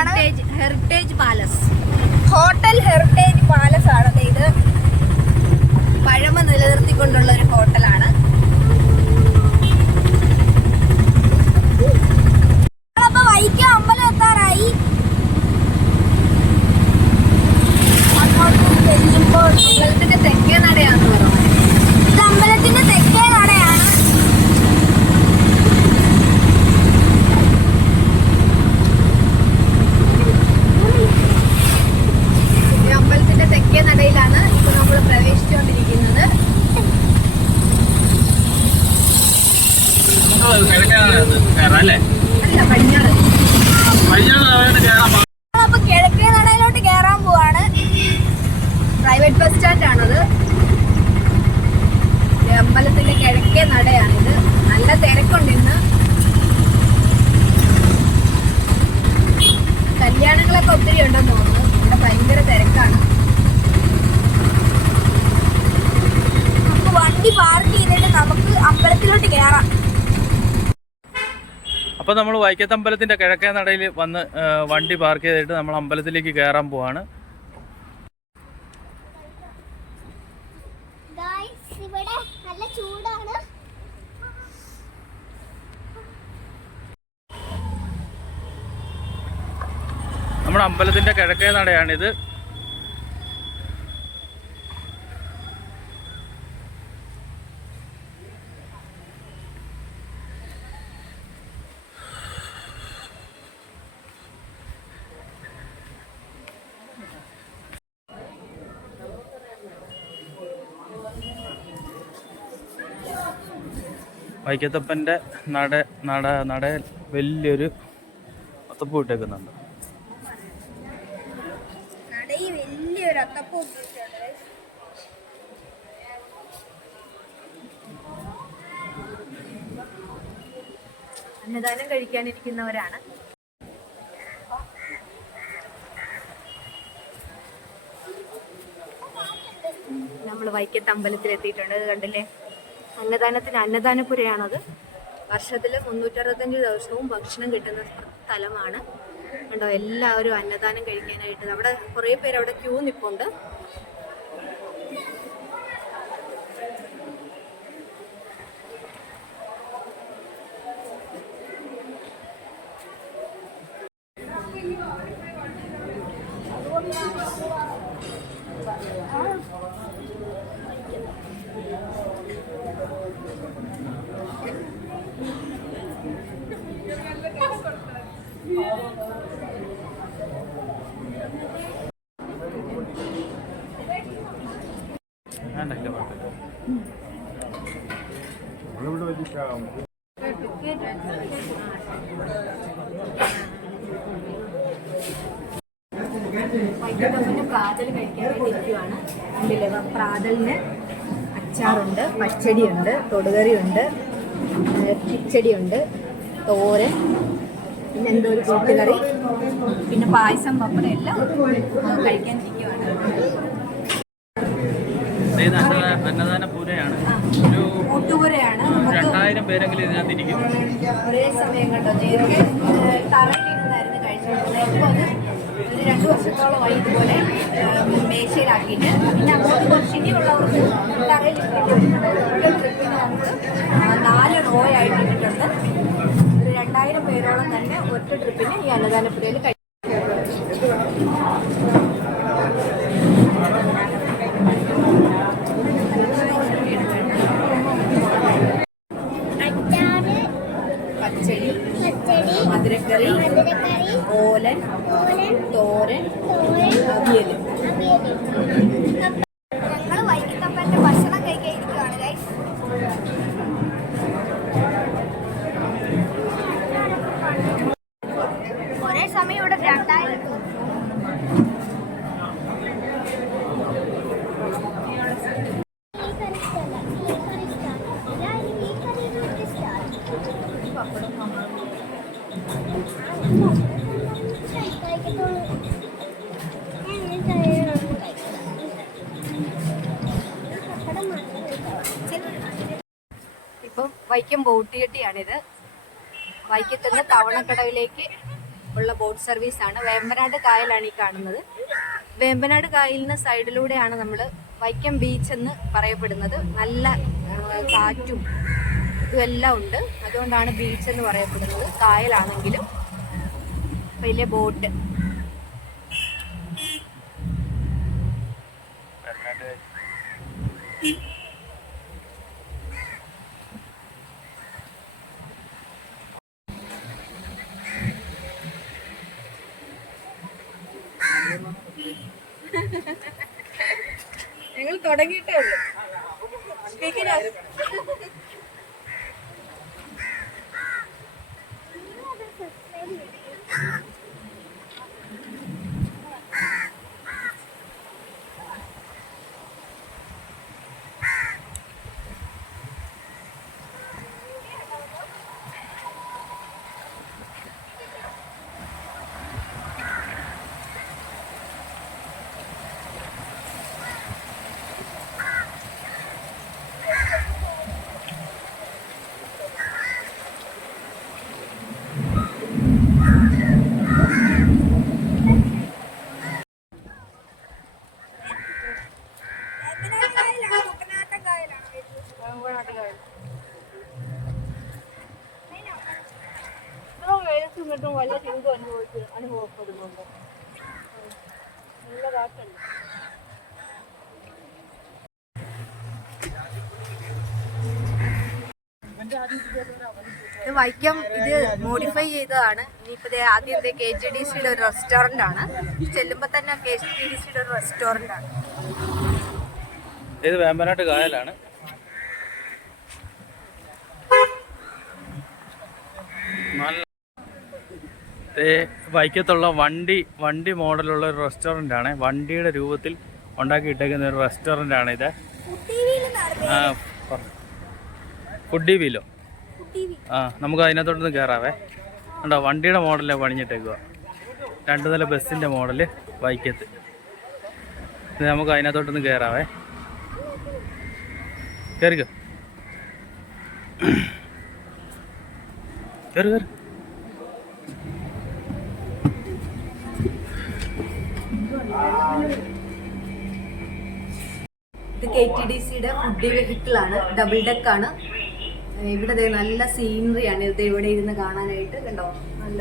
ആണ് heritage palace. Hotel heritage palace ആണ് ഇത്. പഴമ നിലനിർത്തിക്കൊണ്ടുള്ള ഒരു ഹോട്ടലാണ്. അപ്പൊ വൈക്കം അമ്പലം എത്താറായി. അമ്പലത്തിന്റെ തെക്കേ നടയാന്ന് പറഞ്ഞു. ഇത് അമ്പലത്തിന്റെ തെക്കേ നടയാണ്. ഈ അമ്പലത്തിന്റെ തെക്കേ നടയിലാണ് ഇപ്പൊ നമ്മൾ പ്രവേശിച്ചുകൊണ്ടിരിക്കുന്നത്. അല്ല, പടിഞ്ഞാറ്. അപ്പൊ കിഴക്കേ നടയിലോട്ട് കേറാൻ പോവാണ്. പ്രൈവറ്റ് ബസ് സ്റ്റാൻഡാണത്. അമ്പലത്തിന്റെ കിഴക്കേ നടയാണിത്. നല്ല തിരക്കുണ്ട് ഇന്ന്. കല്യാണങ്ങളൊക്കെ ഒത്തിരി ഉണ്ടെന്ന് തോന്നുന്നു. ഇവിടെ ഭയങ്കര തിരക്കാണ്. നമുക്ക് വണ്ടി പാർക്ക് ചെയ്തിട്ട് നമുക്ക് അമ്പലത്തിലോട്ട് കയറാം. അപ്പോൾ നമ്മൾ വൈക്കത്തമ്പലത്തിൻ്റെ കിഴക്കേ നടയിൽ വന്ന് വണ്ടി പാർക്ക് ചെയ്തിട്ട് നമ്മൾ അമ്പലത്തിലേക്ക് കയറാൻ പോവാണ്. ഇവിടെ നല്ല ചൂടാണ്. നമ്മുടെ അമ്പലത്തിൻ്റെ കിഴക്കേ നടയാണിത്. വൈക്കത്തപ്പൻ്റെ നടയിൽ വലിയൊരു അത്തപ്പൂ ഇട്ടേക്കുന്നുണ്ട്. നടയിൽ വലിയൊരു അത്തപ്പൂ ഇട്ടിട്ടുണ്ട്. അന്നദാനം കഴിക്കാനിരിക്കുന്നവരാണ്. നമ്മൾ വൈക്കത്ത് അമ്പലത്തിൽ എത്തിയിട്ടുണ്ട്. അത് കണ്ടില്ലേ, അന്നദാനപുരയാണത്. വർഷത്തിൽ 365 ദിവസവും ഭക്ഷണം കിട്ടുന്ന സ്ഥലമാണ്. കണ്ടോ, എല്ലാവരും അന്നദാനം കഴിക്കാനായിട്ട് അവിടെ കുറേ പേര് അവിടെ ക്യൂ നിൽപ്പുണ്ട്. വൈക്കത്തപ്പൻ്റെ പ്രാതൽ കഴിക്കാൻ വേണ്ടി ഇരിക്കുവാണ്. കണ്ടില്ലേ, പ്രാതലിന് അച്ചാറുണ്ട്, പച്ചടിയുണ്ട്, തൊടുകറിയുണ്ട്, കിച്ചടിയുണ്ട്, തോരൻ, പിന്നെ എന്തോ ഒരു കൂട്ടുകറി, പിന്നെ പായസം, പപ്പടം എല്ലാം കഴിക്കാൻ ഇരിക്കുവാണ്. അന്നദാനപുരയാണ്. ഒരു കൂട്ടുപുരയാണ്. 2000 പേരെങ്കിലും ഇതിനകത്ത് ഇരിക്കും ഒരേ സമയം. കണ്ടോ, നേരത്തെ തറയിലിരുന്നായിരുന്നു കഴിച്ചിട്ടുള്ളത്. ഇപ്പോൾ അത് ഒരു 2 വർഷത്തോളമായി ഇതുപോലെ മേശയിലാക്കിയിട്ട്, പിന്നെ അങ്ങോട്ട് കുറച്ച് ഇനിയുള്ളവർക്ക് തറയിലിട്ടിട്ടുണ്ട്. ഒരു ട്രിപ്പിന് നമുക്ക് 4 റോയായിട്ട് ഇട്ടിട്ടുണ്ട്. ഒരു 2000 പേരോളം തന്നെ ഒറ്റ ട്രിപ്പിന് ഈ അന്നദാനപുരയിൽ കഴിക്കും. മധുരക്കറി, ഓലൻ, തോരൻ, അവിയൽ. ഞങ്ങൾ വൈക്കത്തപ്പൻ്റെ ഭക്ഷണം കഴിക്കാൻ ഇരിക്കുകയാണ് ഗൈസ്. ഒരേ സമയം ഇവിടെ 2000 ഇപ്പം വൈക്കം ബോട്ടിയെട്ടിയാണിത്. വൈക്കത്തുനിന്ന് തവണക്കടവിലേക്ക് ഉള്ള ബോട്ട് സർവീസാണ്. വേമ്പനാട് കായലാണ് ഈ കാണുന്നത്. വേമ്പനാട് കായലിന് സൈഡിലൂടെയാണ് നമ്മൾ വൈക്കം ബീച്ച് എന്ന് പറയപ്പെടുന്നത്. നല്ല കാറ്റും ഇതുമെല്ലാം ഉണ്ട്, അതുകൊണ്ടാണ് ബീച്ച് എന്ന് പറയപ്പെടുന്നത്. കായലാണെങ്കിലും വലിയ ബോട്ട്. ഞങ്ങൾ തുടങ്ങിയിട്ടേ ഉള്ളൂ. വലിയ ചൂട് അനുഭവപ്പെടുന്നുണ്ട്. നല്ല കാറ്റുണ്ട്. ഇത് വൈക്കം ഇത് മോഡിഫൈ ചെയ്തതാണ്. ഇനിയിപ്പോ ആദ്യത്തെ KTDCയുടെ ഒരു റെസ്റ്റോറന്റ് ആണ്. ചെല്ലുമ്പോ തന്നെ KTDCയുടെ ഒരു റെസ്റ്റോറന്റ് ആണ്. ഇത് വേമ്പനാട്ട് കായലാണ്. നല്ല വൈക്കത്തുള്ള വണ്ടി മോഡലുള്ള ഒരു റെസ്റ്റോറൻ്റ് ആണ്. വണ്ടിയുടെ രൂപത്തിൽ ഉണ്ടാക്കിയിട്ടേക്കുന്ന ഒരു റെസ്റ്റോറൻ്റ് ആണ് ഇത്. ഫുഡി വീലോ? നമുക്ക് അതിനകത്തോട്ടൊന്ന് കയറാവേ. ഉണ്ടോ, വണ്ടിയുടെ മോഡലിൽ പണിഞ്ഞിട്ടേക്കുക. 2 നില ബസ്സിൻ്റെ മോഡല് വൈക്കത്ത്. നമുക്ക് അതിനകത്തോട്ടൊന്ന് കയറാവേ. കയറിക്കോ, കയറി കയറി. ഇത് KTDCയുടെ ഫുഡി വെഹിക്കിളാണ്. ഡബിൾ ഡെക്കാണ്. ഇവിടെ നല്ല സീനറിയാണ് ഇത് ഇവിടെ ഇരുന്ന് കാണാനായിട്ട്. കണ്ടോ, നല്ല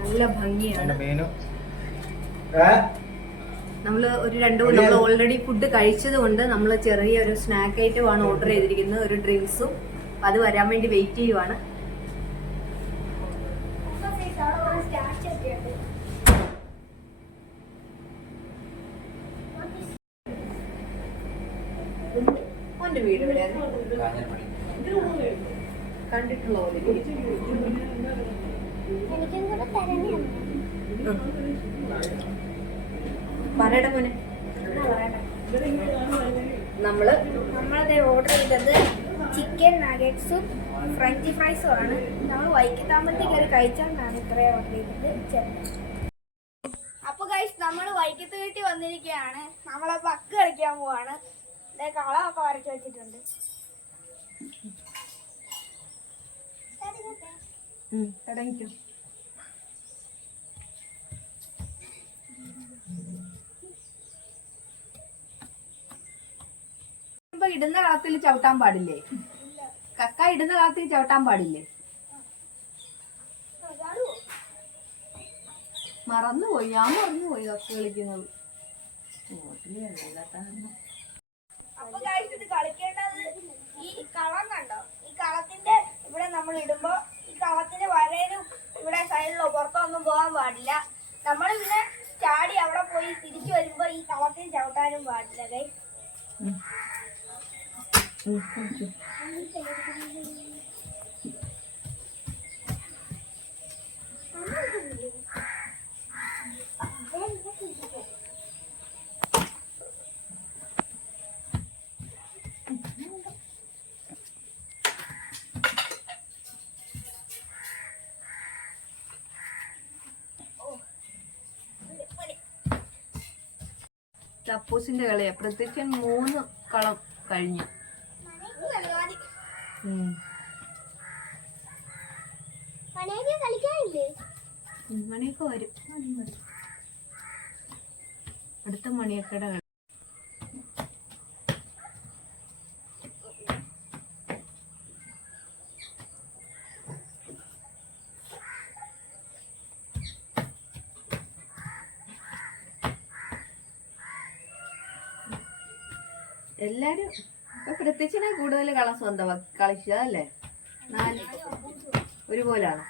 നല്ല ഭംഗിയാണ്. നമ്മൾ ഓൾറെഡി ഫുഡ് കഴിച്ചത് കൊണ്ട് നമ്മൾ ചെറിയൊരു സ്നാക്ക് ഐറ്റമാണ് ഓർഡർ ചെയ്തിരിക്കുന്നത്, ഒരു ഡ്രിങ്ക്സും. അത് വരാൻ വേണ്ടി വെയിറ്റ് ചെയ്യുവാണ്. വീട് കണ്ടിട്ടുള്ള പോലെ പറയട മോനെ. നമ്മളത് ഓർഡർ ചെയ്തത് ചിക്കൻ നഗറ്റ്സും ഫ്രഞ്ച് ഫ്രൈസും ആണ്. നമ്മൾ വൈക്കത്താകുമ്പോഴത്തേക്ക് കയറി കഴിച്ചോണ്ടാണ് ഇത്രയും ഓർഡർ ചെയ്തത്. അപ്പൊ ഗൈസ്, നമ്മൾ വൈക്കത്ത് വീട്ടിൽ വന്നിരിക്കുകയാണ്. നമ്മളപ്പോ അക്ക് കളിക്കാൻ പോവാണ്. കളമൊക്കെ വരച്ച് വെച്ചിട്ടുണ്ട്. ഇടുന്ന കളത്തിൽ ചവിട്ടാൻ പാടില്ലേ? കക്ക ഇടുന്ന കളത്തിൽ ചവിട്ടാൻ പാടില്ലേ? മറന്നുപോയി, ഞാൻ മറന്നുപോയി കക്ക കളിക്കുന്നത്. അപ്പൊ ഗൈസ്, ഇത് കളിക്കേണ്ടത് ഈ കളം കണ്ടോ? ഈ കളത്തിന്റെ ഇവിടെ നമ്മൾ ഇടുമ്പോ ഈ കളത്തിന്റെ വരയിലും ഇവിടെ സൈഡിലോ പുറത്തൊന്നും പോകാൻ പാടില്ല. നമ്മൾ പിന്നെ ചാടി അവിടെ പോയി തിരിച്ചു വരുമ്പോ ഈ കളത്തിൽ ചവിട്ടാനും പാടില്ല ഗൈസ്. അപ്പൂസിന്റെ കളിയാ. പ്രത്യക്ഷം 3 കളം കഴിഞ്ഞു. കളിക്കാനില്ലേ? മണിയൊക്കെ വരും. അടുത്ത മണിയൊക്കെ എല്ലാരും ഇപ്പൊ പ്രത്യേകിച്ച് കൂടുതൽ കളർ സ്വന്തം കളിച്ചതല്ലേ? 4 ഒരുപോലാണോ?